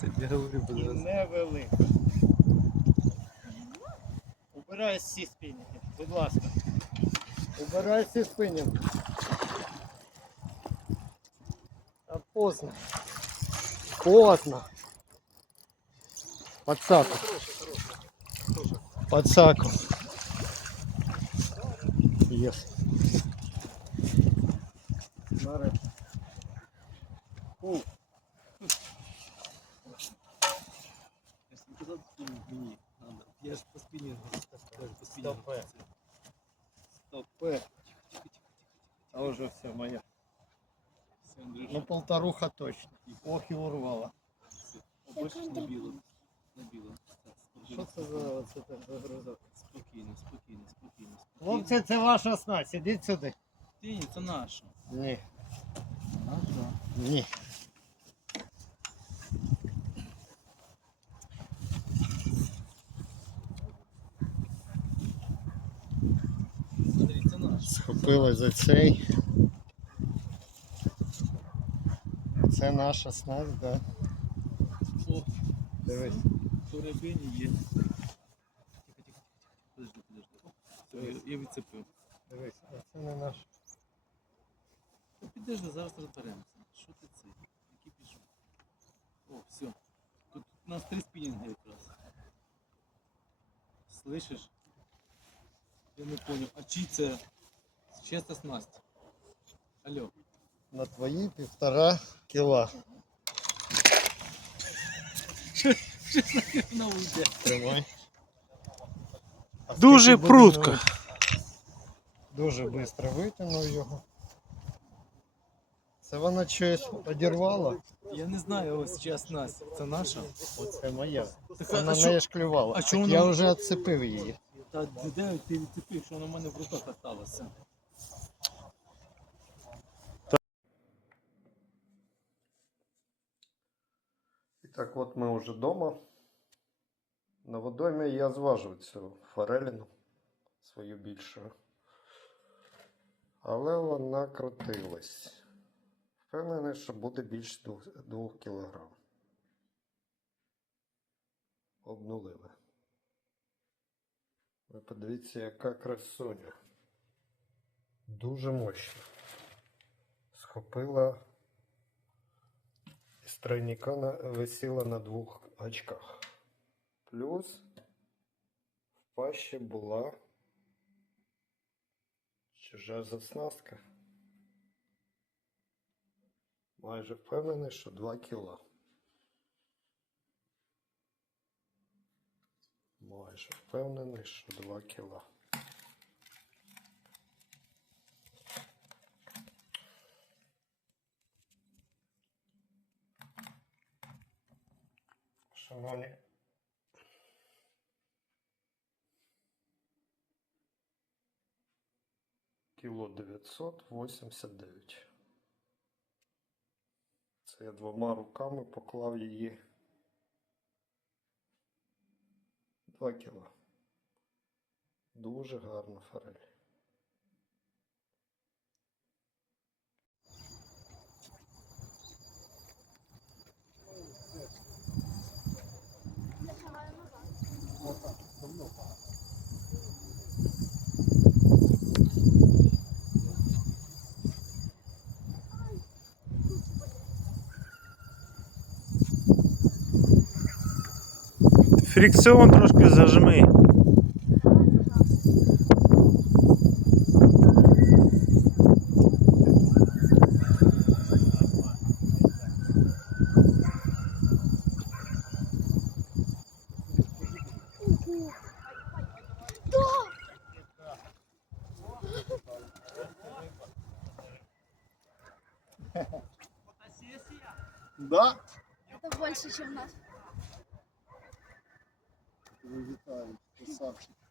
30, я говорю, І будь ласка. невелика. Убирай всі спінінги, будь ласка. Убирай всі спінінги. А поздно. Поздно. Подсаку. Подсаку. Єс. Нарешті. Фу. Стопе. Стопе. А уже все моя. Все, Андрюша, Ну полторуха точно. Ох і урвала. все. О, бачиш, набіло. Набіло. Так, Що спокійно, це за оце так за гризок? Спокійно, спокійно, спокійно. Хлопці, це ваша снасть. Ідіть сюди. Ти, це наша. Ні. Наша. Ні. Це за цей. Це наша снасть, да. О, Дивись. по рибині є. Тихо, тихо, тихо. Подожди, подожди. Все, я, відцепив. Дивись, а це не наш. Підожди, зараз розберемося. Що ти це? Який пішов? О, все. Тут у нас три спінінги якраз. Слышиш? Я не понял. А чий це? Чиста снасть. Алло. На твої півтора кіла. На. Тримай. А Дуже скільки прутко. Дуже швидко витягнув його. Це вона щось одірвала? Я не знаю, ось чия снасть. Це наша? Оце моя. Так, Вона а, неї що? ж клювала. а чому я вона- вже відцепив її. Та де ти відцепив, що воно в мене в руках осталося? Так от ми вже вдома. На водоймі я зважив цю фореліну свою більшу. Але вона крутилась. Впевнений, що буде більше 2 кг. Обнулили. Ви подивіться, яка красуня. Дуже мощна. Схопила тройника висіла на двох очках. Плюс в пащі була чужа заснастка. Майже впевнений, що 2 кіла. Майже впевнений, що 2 кіла. Шановні. Кіло 989. Це я двома руками поклав її 2 кіла. Дуже гарна форель. Фрикціон трошки зажми. Да? Это больше, чем наш. Вітаю, красавчик.